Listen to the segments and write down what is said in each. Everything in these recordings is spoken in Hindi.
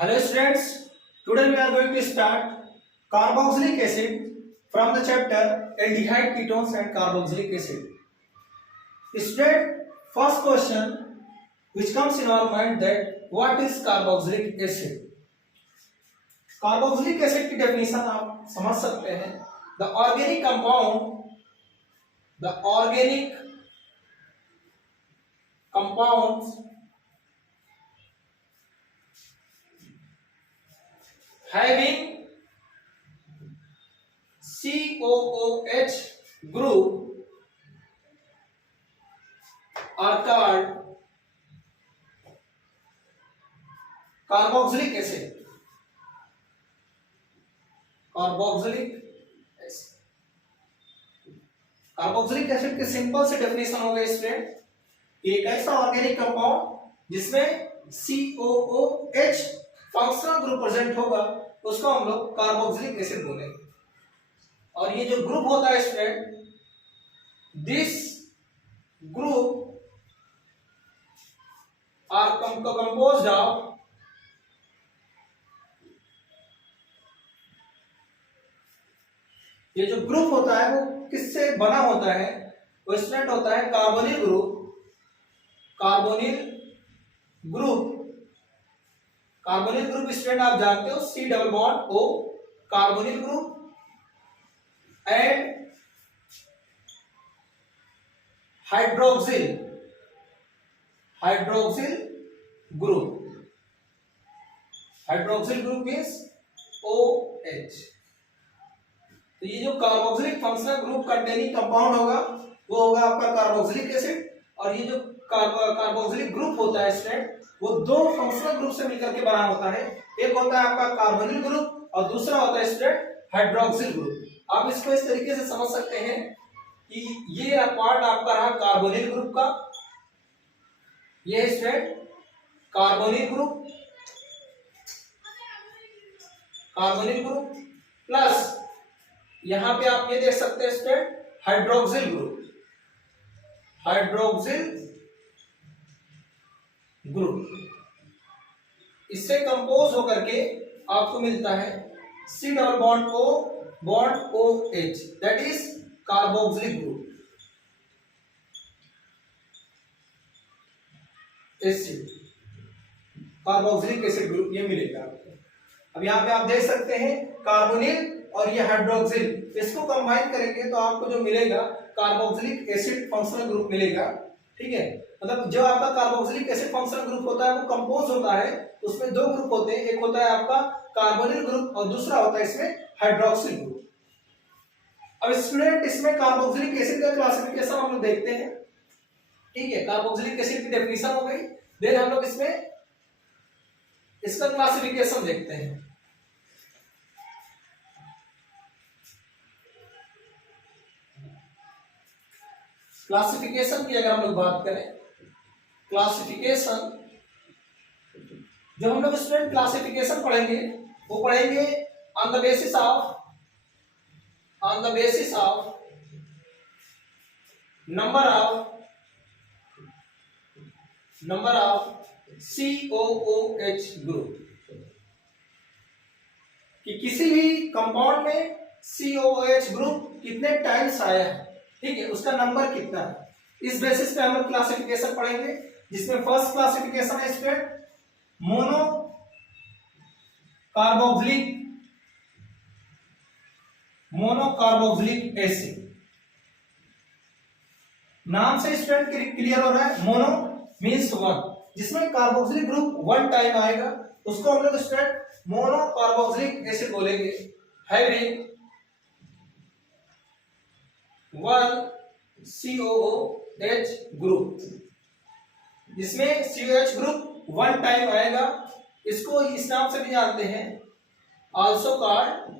Hello students, today we are going to start carboxylic acid from the chapter aldehyde ketones and carboxylic acid. Student, first question which comes in our mind that what is carboxylic acid? Carboxylic acid की definition आप समझ सकते हैं. The organic compounds having COOH group are called carboxylic acid. Carboxylic acid के सिंपल से डेफिनेशन हो गई स्टूडेंट. एक ऐसा ऑर्गेनिक कंपाउंड जिसमें COOH फंक्शनल ग्रुप प्रेजेंट होगा उसको हम लोग कार्बोक्सिलिक एसिड बोलेंगे. और ये जो ग्रुप होता है student, this group are composed of ये जो ग्रुप होता है वो किससे बना होता है? वो स्टूडेंट होता है carbonyl group. Carbonyl group student आप जानते हो C double bond O carbonyl group and hydroxyl group means OH. तो ये जो carboxylic functional group containing compound होगा वो होगा आपका कार्बोक्सिलिक एसिड. और ये जो कार्बोक्सिलिक ग्रुप होता है स्टूडेंट वो दो फंक्शनल ग्रुप से मिलकर के बना होता है. एक होता है आपका कार्बोनिल ग्रुप और दूसरा होता है स्टूडेंट हाइड्रोक्सिल ग्रुप. आप इसको इस तरीके से समझ सकते हैं कि ये पार्ट आपका रहा कार्बोनिल ग्रुप का, ये स्टूडेंट कार्बोनिल ग्रुप प्लस यहां पे आप ये देख सकते हैं स्टूडेंट हाइड्रोक्सिल ग्रुप. इससे कंपोज होकर के आपको मिलता है C double bond O bond OH, that is carboxylic group acid. Carboxylic acid group ये मिलेगा आपको. अब यहाँ पे आप देख सकते हैं कार्बोनिल और ये हाइड्रोक्सिल, इसको कंबाइन करेंगे तो आपको जो मिलेगा कार्बोक्सिलिक एसिड फंक्शनल ग्रुप मिलेगा. ठीक है, मतलब जो आपका कार्बोक्सिलिक एसिड फंक्शनल ग्रुप होता है वो कंपोज होता है, उसमें दो ग्रुप होते हैं. एक होता है आपका कार्बोनिल ग्रुप और दूसरा होता है इसमें हाइड्रोक्सिल ग्रुप. अब स्टूडेंट इसमें कार्बोक्सिलिक एसिड का क्लासिफिकेशन हम लोग देखते हैं. ठीक है, कार्बोक्सिलिक एसिड की डेफिनेशन हो गई. देन हम लोग इसमें इसका क्लासिफिकेशन देखते हैं. क्लासिफिकेशन की अगर हम लोग बात करें, क्लासिफिकेशन जो हम लोग स्टूडेंट क्लासिफिकेशन पढ़ेंगे वो पढ़ेंगे on the basis of number of COOH group, कि किसी भी कंपाउंड में COOH ग्रुप कितने टाइम्स आया है. ठीक है, उसका नंबर कितना है. इस बेसिस पे हम लोग क्लासिफिकेशन पढ़ेंगे, जिसमें फर्स्ट क्लासिफिकेशन है स्टूडेंट मोनो कार्बोक्सिलिक एसिड. नाम से स्टूडेंट क्लियर हो रहा है, मोनो मीन्स वन, जिसमें कार्बोक्सिलिक ग्रुप वन टाइम आएगा उसको हम लोग स्टूडेंट मोनो कार्बोक्सिलिक एसिड बोलेंगे. हैविंग वन COOH ग्रुप, जिसमें COH ग्रुप वन टाइम आएगा, इसको इस नाम से भी जानते हैं आल्सो कॉल्ड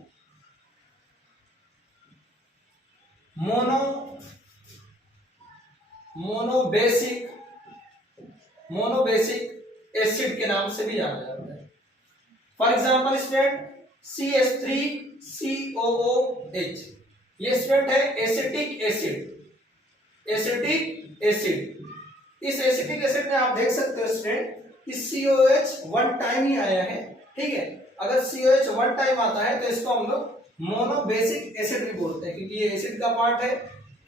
मोनोबेसिक एसिड के नाम से भी जाना जाता है. फॉर एग्जाम्पल स्टूडेंट CH3COOH, ये स्टूडेंट है एसिटिक एसिड. इस एसिटिक एसिड में आप देख सकते हो स्टूडेंट कि COH वन टाइम ही आया है ठीक है। अगर COH वन टाइम आता है तो इसको हम लोग मोनो बेसिक एसिड भी बोलते हैं, क्योंकि ये एसिड का पार्ट है।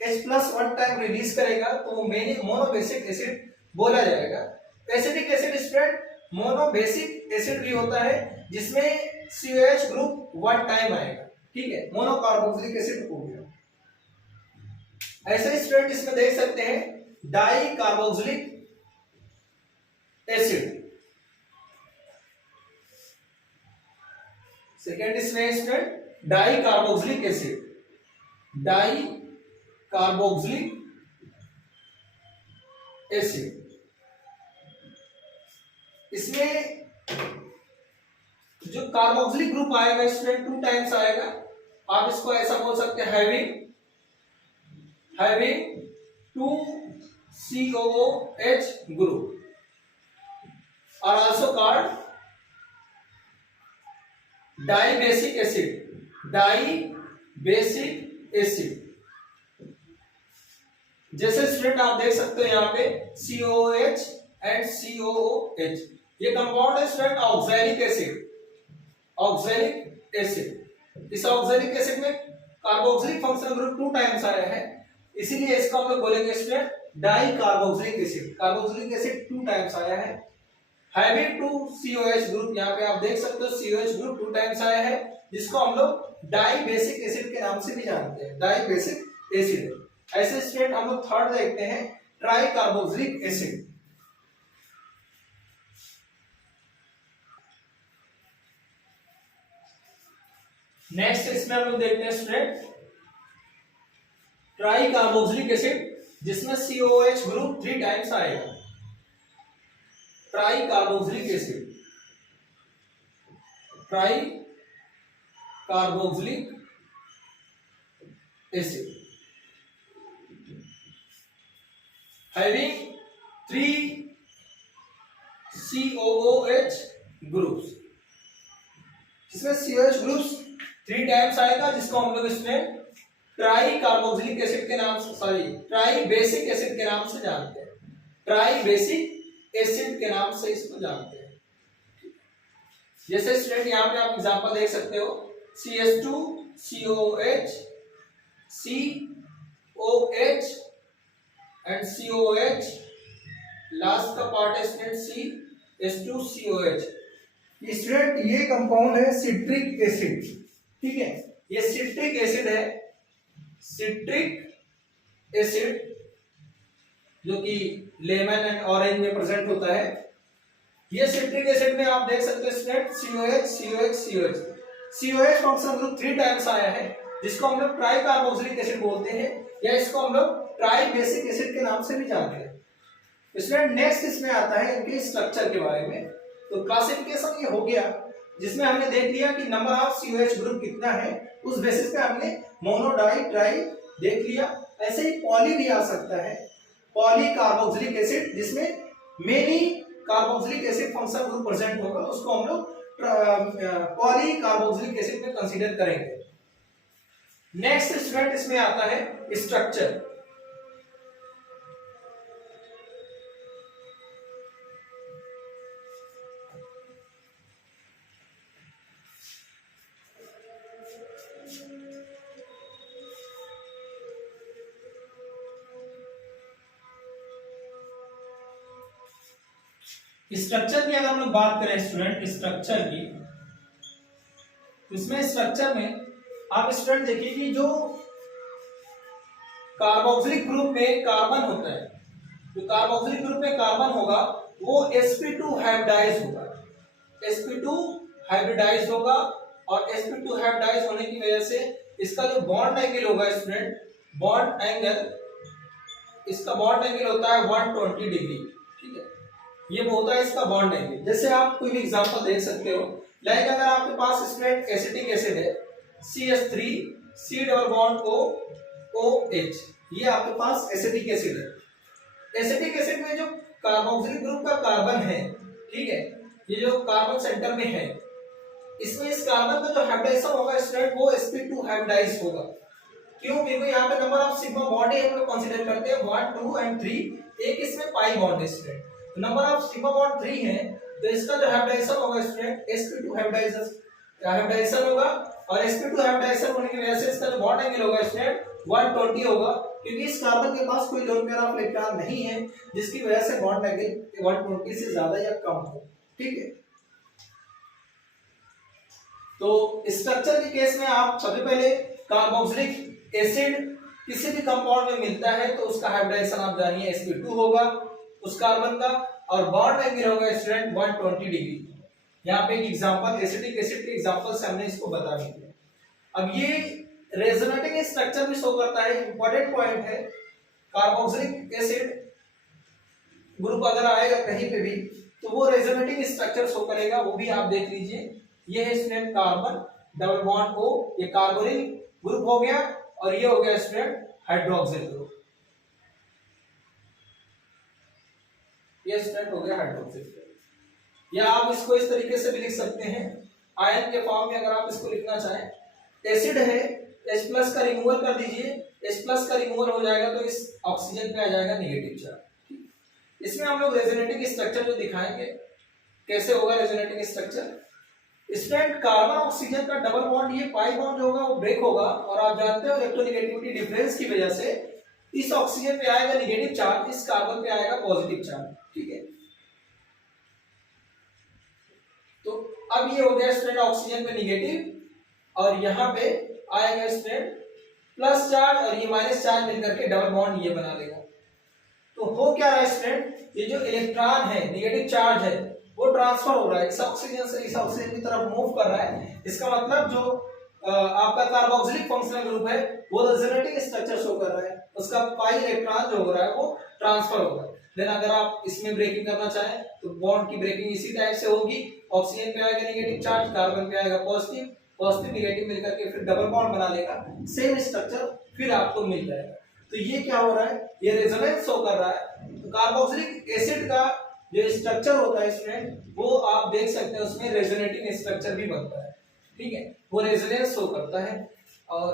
H+ वन टाइम रिलीज करेगा तो वो मोनो बेसिक एसिड बोला जाएगा। Acetic acid spread mono basic acid भी होता है जिसमें COH ग्रुप वन टाइम आएगा, ठीक है। मोनो कार्बोक्सिलिक एसिड हो गया। ऐसे स्टूडेंट इसमें देख सकते हैं डाई कार्बोक्सिलिक एसिड। सेकेंड इसमें student di carboxylic acid, di carboxylic acid. इसमें जो कार्बोक्सिलिक ग्रुप आएगा स्टूडेंट 2 टाइम्स आएगा। आप इसको ऐसा बोल सकते हैं having 2 COOH group are also called dibasic acid। जैसे स्टूडेंट आप देख सकते हो यहाँ पे COOH एंड COOH, ये कंपाउंड है स्टूडेंट ऑक्सैलिक एसिड। इस ऑक्सैलिक एसिड में कार्बोक्सिलिक फंक्शनल ग्रुप 2 टाइम्स आया है, इसीलिए इसको हम लोग बोलेंगे student di carboxylic acid. Carboxylic acid 2 times आया है। हैविंग 2 COH ग्रुप, यहाँ पे आप देख सकते हो COH ग्रुप 2 टाइम्स आया है, जिसको हम लोग डाई बेसिक एसिड के नाम से भी जानते हैं, डाई बेसिक एसिड। ऐसे स्टूडेंट हम लोग थर्ड देखते हैं ट्राई कार्बोक्सिलिक एसिड। नेक्स्ट इसमें हम लोग देखते हैं स्टूडेंट ट्राई कार्बोक्सिलिक एसिड, जिसमें COH ग्रुप 3 टाइम्स आएगा। Try carboxylic acid, try carboxylic acid having 3 COOH groups. इसमें COH ग्रुप्स 3 टाइम्स आएगा, जिसको हम लोग इसमें ट्राई कार्बोक्सिलिक एसिड के नाम से, ट्राई बेसिक एसिड के नाम से जानते हैं। ट्राई बेसिक एसिड के नाम से इसको जानते हैं। जैसे स्टूडेंट यहाँ पे आप एग्जांपल देख सकते हो CH2 COOH COH and COH, last का पार्ट है स्टूडेंट CH2 COH। स्टूडेंट ये कंपाउंड है सिट्रिक एसिड, ठीक है। ये सिट्रिक एसिड है, सिट्रिक एसिड जो कि लेमन एंड ऑरेंज में प्रेजेंट होता है। ये सिट्रिक एसिड में आप देख सकते हैं student COH functional group 3 times आया है, जिसको हम लोग ट्राई कार्बोक्सिलिक एसिड बोलते हैं, या इसको हम लोग ट्राई बेसिक एसिड के नाम से भी जानते हैं। स्टूडेंट नेक्स्ट इसमें आता है इनके स्ट्रक्चर के बारे में। तो क्लासिफिकेशन ये हो गया, जिसमें हमने देख लिया कि नंबर ऑफ COH ग्रुप कितना है, उस बेसिस पे हमने मोनो डाई ट्राई देख लिया। ऐसे ही पॉली भी आ सकता है, पॉली कार्बोक्सिलिक एसिड, जिसमें many carboxylic acid functional group present होगा, उसको हम लोग पॉली कार्बोक्सिलिक एसिड में कंसीडर करेंगे। नेक्स्ट स्टूडेंट इसमें आता है स्ट्रक्चर। स्ट्रक्चर की अगर हम लोग बात करें स्टूडेंट स्ट्रक्चर की, तो इसमें स्ट्रक्चर में आप स्टूडेंट देखिए कि जो कार्बोक्सिलिक ग्रुप में कार्बन होता है, जो कार्बोक्सिलिक ग्रुप में कार्बन होगा वो sp2 हाइब्रिडाइज होगा, sp2 हाइब्रिडाइज होगा। और sp2 हाइब्रिडाइज होने की वजह से इसका जो बॉन्ड एंगल होगा स्टूडेंट, बॉन्ड एंगल, इसका बॉन्ड एंगल होता है 120 डिग्री, ठीक है। ये होता है इसका बॉन्ड एंगल। जैसे आप कोई भी एग्जांपल देख सकते हो, लाइक अगर आपके पास स्टूडेंट एसिटिक एसिड है CH3 C double bond OH, ये आपके पास एसिटिक एसिड है। एसिटिक एसिड में जो कार्बोक्सिलिक ग्रुप का कार्बन है, ठीक है, ये जो कार्बन सेंटर में है, इसमें इस कार्बन का जो हाइब्रिडाइजेशन होगा स्टूडेंट वो sp2 हाइब्रिडाइज होगा। क्यों? क्योंकि यहाँ पे नंबर ऑफ सिग्मा बॉन्ड हम लोग कंसीडर करते हैं 1 2 एंड 3, एक इसमें पाई बॉन्ड है student, number of sigma bond 3 है, तो इसका जो हाइब्रिडाइजेशन होगा स्टूडेंट sp2 हाइब्रिडाइजेशन होगा, और sp2 हाइब्रिडाइजेशन होने की वजह से इसका जो बॉन्ड एंगल होगा स्टूडेंट 120 होगा, क्योंकि इस कार्बन के पास कोई लोन पेयर ऑफ इलेक्ट्रॉन नहीं है, जिसकी वजह से बॉन्ड एंगल 120 से ज्यादा या कम हो। ठीक है, तो स्ट्रक्चर के केस में आप सबसे पहले कार्बोक्सिलिक एसिड किसी भी कंपाउंड में मिलता है तो उसका हाइब्रिडाइजेशन आप जानिए sp2 होगा उस कार्बन का, और बॉन्ड एंगल होगा स्टूडेंट 120 डिग्री। यहाँ पे एक एग्जांपल एसिटिक एसिड के एग्जांपल से हमने इसको बता दिया। अब ये रेजोनेटिंग स्ट्रक्चर भी शो करता है, इंपॉर्टेंट पॉइंट है। कार्बोक्सिलिक एसिड ग्रुप अगर आएगा कहीं पे भी तो वो रेजोनेटिंग स्ट्रक्चर शो करेगा, वो भी आप देख लीजिए। ये है student carbon double bond O, ये कार्बोनिल ग्रुप हो गया, और ये हो गया स्टूडेंट हाइड्रोक्सिल ग्रुप, ये स्टूडेंट हो गया हाइड्रोक्सिल। या आप इसको इस तरीके से भी लिख सकते हैं आयन के फॉर्म में, अगर आप इसको लिखना चाहें। एसिड है, H+ का रिमूवल कर दीजिए, H+ का रिमूवल हो जाएगा तो इस ऑक्सीजन पे आ जाएगा नेगेटिव चार्ज। इसमें हम लोग रेजोनेटिंग स्ट्रक्चर जो दिखाएंगे कैसे होगा resonating structure. Student carbon oxygen का डबल बॉन्ड, ये पाई बॉन्ड जो होगा वो ब्रेक होगा, और आप जानते हो इलेक्ट्रोनेगेटिविटी डिफरेंस की वजह से इस ऑक्सीजन पे आएगा नेगेटिव चार्ज, इस कार्बन पे आएगा पॉजिटिव चार्ज। ठीक है, तो अब ये हो गया स्टूडेंट ऑक्सीजन पे नेगेटिव, और यहाँ पे आएगा स्टूडेंट प्लस चार्ज, और ये माइनस चार्ज मिलकर के डबल बॉन्ड ये बना लेगा। तो हो क्या रहा है स्टूडेंट, ये जो इलेक्ट्रॉन है नेगेटिव चार्ज है वो ट्रांसफर हो रहा है इस ऑक्सीजन से इस ऑक्सीजन की तरफ मूव कर रहा है। इसका मतलब जो आपका कार्बोक्सिलिक फंक्शनल ग्रुप है वो रेजोनेटिंग स्ट्रक्चर शो कर रहा है, उसका पाई इलेक्ट्रॉन जो हो रहा है वो ट्रांसफर होगा। देन अगर आप इसमें ब्रेकिंग करना चाहें तो बॉन्ड की ब्रेकिंग इसी टाइप से होगी, ऑक्सीजन पे आएगा नेगेटिव चार्ज, कार्बन पे आएगा पॉजिटिव, पॉजिटिव नेगेटिव मिलकर के फिर डबल बॉन्ड बना लेगा, सेम स्ट्रक्चर फिर आपको मिल जाएगा। तो ये क्या हो रहा है, ये रेजोनेंस शो कर रहा है। तो कार्बोक्सिलिक एसिड का जो स्ट्रक्चर होता है स्टूडेंट वो आप देख सकते हैं, उसमें रेजोनेटिंग स्ट्रक्चर भी बनता है। ठीक है, वो रेजोनेंस शो करता है, और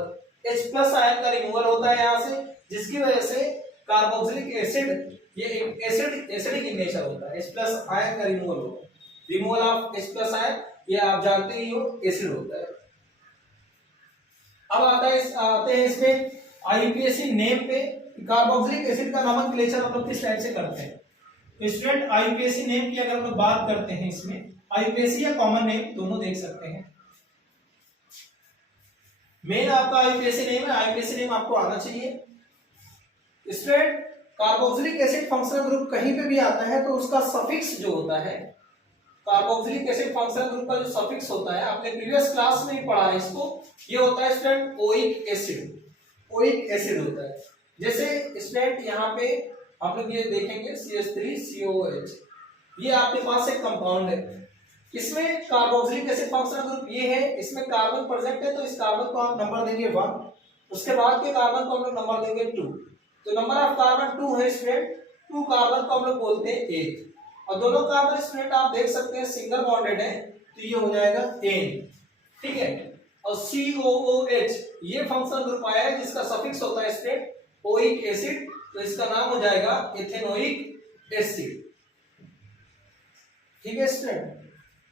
H+ आयन का रिमूवल होता है यहाँ से, जिसकी वजह से कार्बोक्सिलिक एसिड ये एक एसिडिक इन नेचर होता है। H+ आयन का रिमूवल होता है, रिमूवल ऑफ H+ आयन ये आप जानते ही हो एसिड होता है। अब आते हैं इसमें IUPAC नेम पे। कार्बोक्सिलिक एसिड का नोमेनक्लेचर हम लोग किस टाइप से करते हैं। तो स्टूडेंट IUPAC नेम की अगर हम लोग बात करते हैं, इसमें IUPAC या कॉमन नेम दोनों देख सकते हैं। मेन आपका IUPAC नेम है, IUPAC नेम आपको आना चाहिए। Student carboxylic acid functional group कहीं पे भी आता है तो उसका सफिक्स जो होता है, कार्बोक्सिलिक एसिड फंक्शनल ग्रुप का जो सफिक्स होता है, आपने प्रीवियस क्लास में ही पढ़ा है इसको, ये होता है student oic acid. Oic acid होता है। जैसे स्टूडेंट यहाँ पे आप लोग ये देखेंगे CH3COOH, ये आपके पास एक कंपाउंड है, इसमें कार्बोक्सिलिक एसिड फंक्शनल ग्रुप ये है, इसमें कार्बन प्रेजेंट है तो इस कार्बन को आप नंबर देंगे 1, उसके बाद के कार्बन को हम लोग नंबर देंगे 2। तो नंबर ऑफ कार्बन 2 है स्टूडेंट, 2 कार्बन को हम लोग बोलते हैं 8, और दोनों कार्बन स्टूडेंट आप देख सकते हैं सिंगल बॉन्डेड है तो ये हो जाएगा N। ठीक है, और COOH ये फंक्शनल ग्रुप आया है जिसका सफिक्स होता है स्टूडेंट ओइक एसिड, तो इसका नाम हो जाएगा इथेनोइक एसिड। ठीक है स्टूडेंट,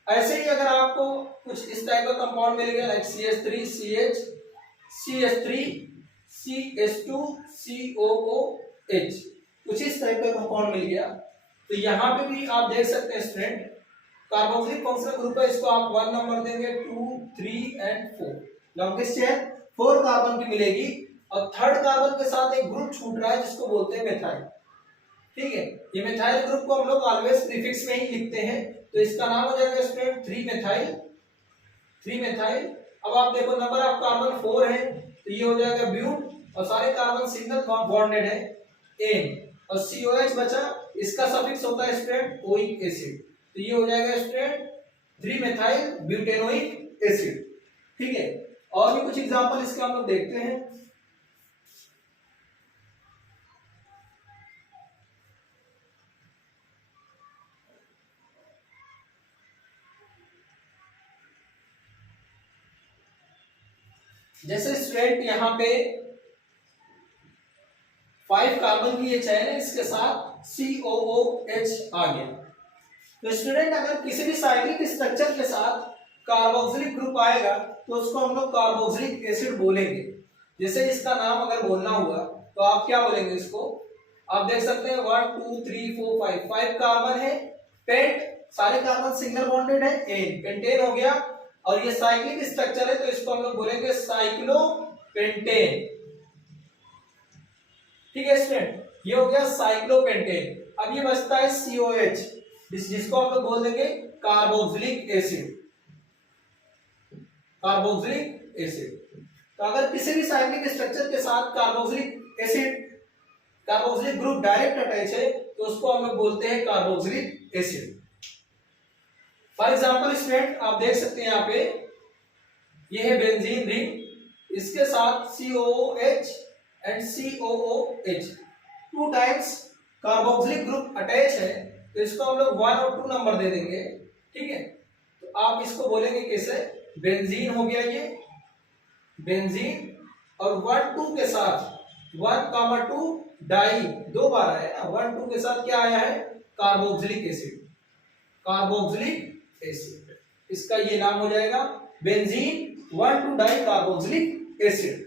ऐसे ही अगर आपको कुछ इस टाइप का कंपाउंड मिल गया like CH3CH CH3 CH2 COOH, कुछ इस टाइप का कंपाउंड मिल गया तो यहाँ पे भी आप देख सकते हैं स्टूडेंट कार्बोक्सिलिक फंक्शनल ग्रुप है, इसको आप 1 नंबर देंगे, 2 3 एंड 4, लॉन्गेस्ट चेन 4 कार्बन की मिलेगी, और थर्ड कार्बन के साथ एक ग्रुप छूट रहा है जिसको बोलते हैं मेथाइल। ठीक है, ये मेथाइल ग्रुप को हम लोग ऑलवेज प्रीफिक्स में ही लिखते हैं, तो इसका नाम हो जाएगा स्टूडेंट 3 मेथाइल। अब आप देखो नंबर ऑफ कार्बन 4 है तो ये हो जाएगा ब्यूट, और सारे कार्बन सिंगल बॉन्डेड है N, और COH बचा, इसका सफिक्स होता है स्टूडेंट ओइक एसिड, तो ये हो जाएगा स्टूडेंट 3 मेथाइल ब्यूटेनोइक एसिड। ठीक है, और भी कुछ एग्जांपल इसके हम लोग देखते हैं। जैसे स्टूडेंट यहाँ पे 5 कार्बन की ये चेन है, इसके साथ COOH आ गया। तो स्टूडेंट अगर किसी भी साइक्लिक स्ट्रक्चर के साथ कार्बोक्सिलिक ग्रुप आएगा तो उसको हम लोग कार्बोक्सिलिक एसिड बोलेंगे। जैसे इसका नाम अगर बोलना हुआ तो आप क्या बोलेंगे इसको, आप देख सकते हैं 1 2 3 4 5 कार्बन है, पेंट सारे कार्बन सिंगल बॉन्डेड है, एन पेंटेन हो गया। और ये साइक्लिक स्ट्रक्चर है तो इसको हम लोग बोलेंगे साइक्लोपेंटेन। ठीक है स्टूडेंट, ये हो गया साइक्लोपेंटेन। अब ये बचता है COH जिसको हम लोग बोल देंगे कार्बोक्सिलिक एसिड। Carboxylic acid. तो अगर किसी भी साइक्लिक स्ट्रक्चर के साथ carboxylic acid carboxylic group direct attach है तो उसको हम लोग बोलते हैं carboxylic acid. For example student आप देख सकते हैं यहाँ पे ये है बेंजीन रिंग, इसके साथ COOH and COOH 2 times carboxylic group attach है तो इसको हम लोग 1 और 2 नंबर दे देंगे। ठीक है, तो आप इसको बोलेंगे कैसे, बेंजीन हो गया ये बेंजीन, और 1 2 के साथ 1 2 डाई 2 बार आया ना, 1 2 के साथ क्या आया है, कार्बोक्सिलिक एसिड। कार्बोक्सिलिक एसिड, इसका ये नाम हो जाएगा बेंजीन 1 2 डाई कार्बोक्सिलिक एसिड।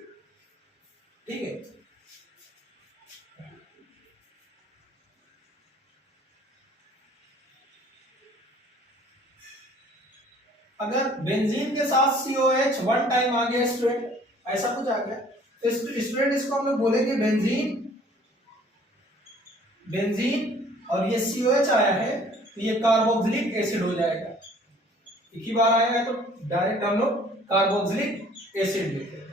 ठीक है, अगर बेंजीन के साथ COH 1 टाइम आ गया स्टूडेंट, ऐसा कुछ आ गया तो स्टूडेंट इसको हम लोग बोलेंगे बेंजीन और ये COH आया है तो ये कार्बोक्सिलिक एसिड हो जाएगा। एक ही बार आएगा तो डायरेक्ट हम लोग कार्बोक्सिलिक एसिड लिखते हैं,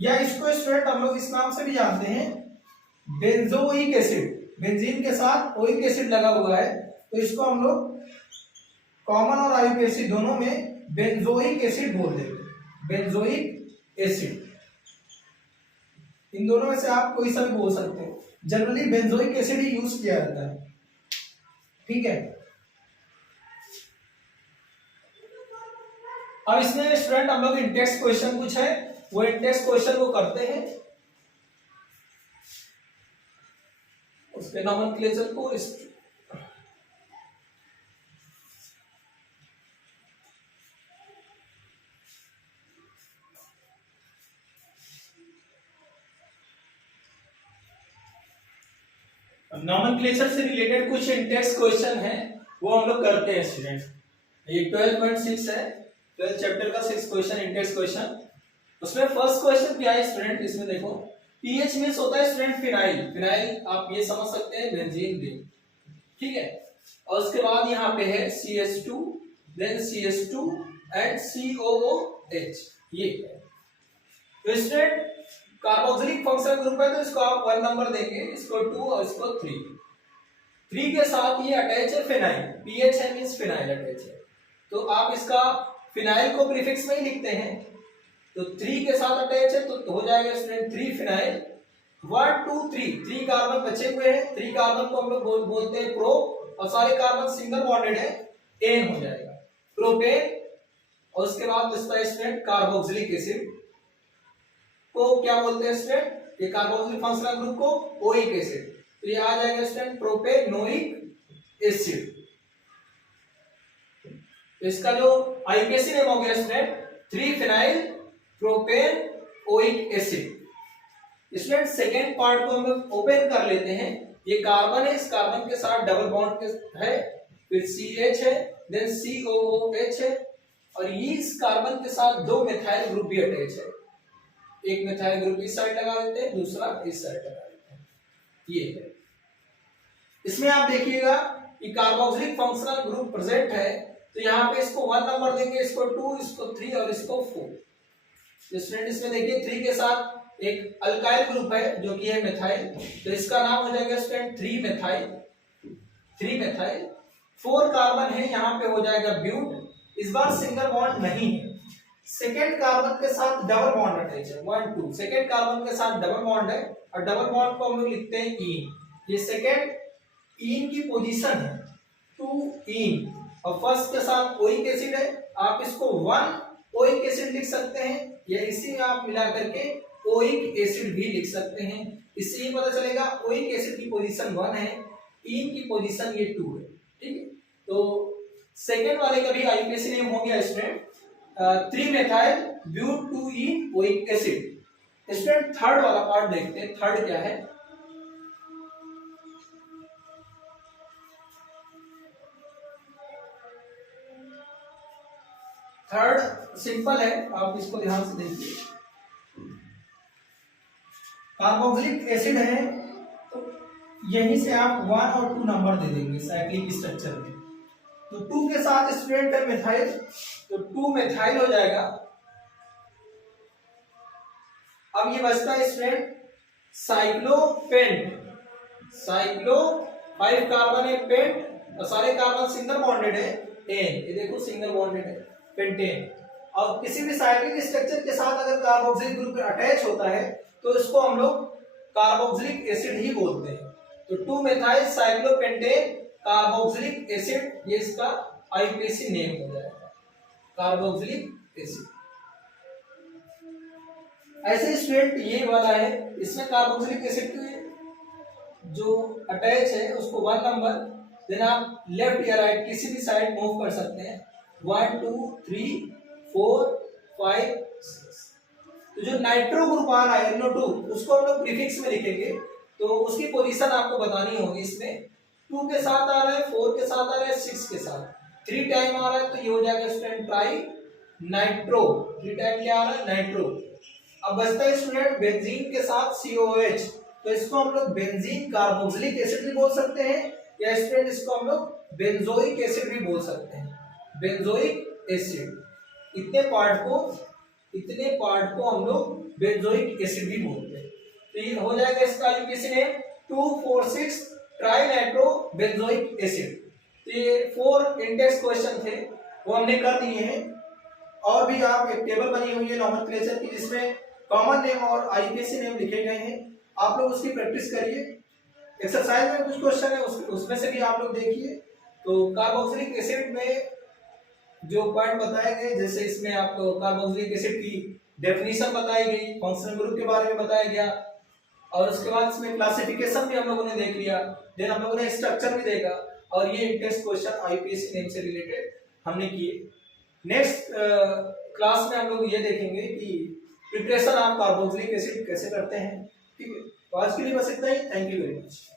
या इसको स्टूडेंट हम लोग इस नाम से भी जानते हैं बेंजोइक एसिड। बेंजीन के साथ ओइक एसिड लगा हुआ है तो इसको हम लोग कॉमन और आयोनिक एसिड दोनों में बेंजोइक एसिड बोल देंगे। बेंजोइक एसिड, इन दोनों में से आप कोई सा भी बोल सकते हो, जनरली बेंजोइक एसिड ही यूज किया जाता है। ठीक है, अब इसमें स्टूडेंट हम लोग इंटेक्स क्वेश्चन कुछ है वो इंटेक्स क्वेश्चन को करते हैं, उसके नोमेनक्लेचर को नोमेनक्लेचर से रिलेटेड कुछ इंटेक्स क्वेश्चन है वो हम लोग करते हैं स्टूडेंट। ये 12.6 है, 12 चैप्टर का 6 क्वेश्चन इंटेक्स क्वेश्चन। उसमें फर्स्ट क्वेश्चन क्या है स्टूडेंट, इसमें देखो पीएच मींस होता है स्टूडेंट फिनाइल। फिनाइल आप ये समझ सकते हैं बेंजीन रिंग। ठीक है, और उसके बाद यहाँ पे है CH2 then CH2 and COOH। ये तो स्टूडेंट कार्बोक्सिलिक फंक्शनल ग्रुप है तो इसको आप 1 नंबर देंगे, इसको 2 और इसको 3। 3 के साथ ये अटैच है फिनाइल, पीएच है मींस फिनाइल अटैच है तो आप इसका फिनाइल को प्रीफिक्स में ही लिखते हैं। तो 3 के साथ अटैच है तो हो जाएगा स्टूडेंट 3 फिनाइल। 1 2 3 कार्बन बचे हुए हैं, 3 कार्बन को हम लोग बोलते हैं प्रो, और सारे कार्बन सिंगल बॉन्डेड है, एन हो जाएगा प्रोपेन। और उसके बाद बचता है स्टूडेंट कार्बोक्सिलिक एसिड को क्या बोलते हैं स्टूडेंट, ये कार्बोक्सिलिक फंक्शनल ग्रुप को ओइक एसिड, तो ये आ जाएगा स्टूडेंट प्रोपेनोइक एसिड। तो इसका जो आईयूपीएसी नेम हो गया स्टूडेंट 3 phenyl propane oic acid. Student second part को हम लोग ओपन कर लेते हैं। ये कार्बन है, इस कार्बन के साथ डबल बॉन्ड है, फिर CH है, देन COOH है, और ये इस कार्बन के साथ 2 मिथाइल ग्रुप भी अटैच है। एक मिथाइल ग्रुप इस साइड लगा देते हैं, दूसरा इस साइड लगा देते हैं। ये है, इसमें आप देखिएगा कि कार्बोक्सिलिक फंक्शनल ग्रुप प्रेजेंट है तो यहाँ पे इसको 1 नंबर देंगे, इसको 2, इसको 3 और इसको 4। स्टूडेंट इसमें देखिए 3 के साथ एक अल्काइल ग्रुप है जो कि है मिथाइल, तो इसका नाम हो जाएगा स्टूडेंट 3 मिथाइल। 4 कार्बन है, यहाँ पे हो जाएगा ब्यूट। इस बार सिंगल बॉन्ड नहीं है, सेकेंड कार्बन के साथ डबल बॉन्ड अटैच है 1 2। सेकेंड कार्बन के साथ डबल बॉन्ड है और डबल बॉन्ड को हम लोग लिखते हैं ईन। ये सेकेंड ईन की पोजीशन है 2 ईन, और फर्स्ट के साथ ओइक एसिड है, आप इसको 1 ओइक एसिड लिख सकते हैं, या इसी में आप मिला करके ओइक एसिड भी लिख सकते हैं। इससे ये पता चलेगा ओइक एसिड की पोजीशन 1 है, इन की पोजीशन ये 2 है, ठीक है। तो सेकेंड वाले का भी आईपीएसी नेम हो गया स्टूडेंट 3 मेथाइल ब्यूट 2 ईओइक एसिड। स्टूडेंट थर्ड वाला पार्ट देखते हैं, थर्ड क्या है। थर्ड सिंपल है, आप इसको ध्यान से देखिए। कार्बोक्सिलिक एसिड है तो यहीं से आप 1 और 2 नंबर दे देंगे साइक्लिक स्ट्रक्चर में। तो 2 के साथ स्टूडेंट है मिथाइल, तो 2 मिथाइल हो जाएगा। अब ये बचता है स्टूडेंट साइक्लोपेंट। साइक्लो 5 कार्बन है, पेंट और सारे कार्बन सिंगल बॉन्डेड है, एन ये देखो सिंगल बॉन्डेड है, पेंटेन। और किसी भी साइक्लिक स्ट्रक्चर के साथ अगर कार्बोक्सिलिक ग्रुप अटैच होता है तो इसको हम लोग कार्बोक्सिलिक एसिड ही बोलते हैं। तो 2 मेथाइल साइक्लोपेंटेन कार्बोक्सिलिक एसिड, ये इसका आईपीएसी नेम हो जाएगा, कार्बोक्सिलिक एसिड। ऐसे स्टूडेंट ये वाला है, इसमें कार्बोक्सिलिक एसिड के जो अटैच है उसको 1 नंबर, देन आप लेफ्ट या राइट किसी भी साइड मूव कर सकते हैं, 1 2 3 4 5 6। तो जो नाइट्रो ग्रुप आ रहा है NO2 उसको हम लोग प्रीफिक्स में लिखेंगे, तो उसकी पोजीशन आपको बतानी होगी। इसमें 2 के साथ आ रहा है, 4 के साथ आ रहा है, 6 के साथ, 3 टाइम आ रहा है तो ये हो जाएगा स्टूडेंट ट्राई नाइट्रो। 3 टाइम क्या आ रहा है, नाइट्रो। अब बचता है स्टूडेंट बेंजीन के साथ COOH, तो इसको हम लोग बेंजीन कार्बोक्सिलिक एसिड भी बोल सकते हैं, या स्टूडेंट इसको हम लोग बेंजोइक एसिड भी बोल सकते हैं, बेंजोइक एसिड। इतने पार्ट को हम लोग बेंजोइक एसिड भी बोलते हैं। तो ये हो जाएगा इसका IUPAC name 2,4,6 tri nitro benzoic acid. तो ये 4 इंडेक्स क्वेश्चन थे वो हमने कर दिए हैं। और भी आप एक टेबल बनी हुई है नोमेनक्लेचर की जिसमें कॉमन नेम और आईपीएसी नेम लिखे गए हैं, आप लोग उसकी प्रैक्टिस करिए। एक्सरसाइज में कुछ क्वेश्चन है उसमें से भी आप लोग देखिए। तो कार्बोक्सिलिक एसिड में जो पॉइंट बताए गए, जैसे इसमें आपको कार्बोक्सिलिक एसिड की डेफिनेशन बताई गई, फंक्शनल ग्रुप के बारे में बताया गया, और उसके बाद इसमें क्लासिफिकेशन भी हम लोगों ने देख लिया, देन हम लोगों ने स्ट्रक्चर भी देखा, और ये टेस्ट क्वेश्चन आईपीएसी नेम से रिलेटेड हमने किए। नेक्स्ट क्लास में हम लोग ये देखेंगे कि प्रिपरेशन ऑफ कार्बोक्सिलिक एसिड कैसे करते हैं, ठीक है। तो आज के लिए बस इतना ही, थैंक यू वेरी मच।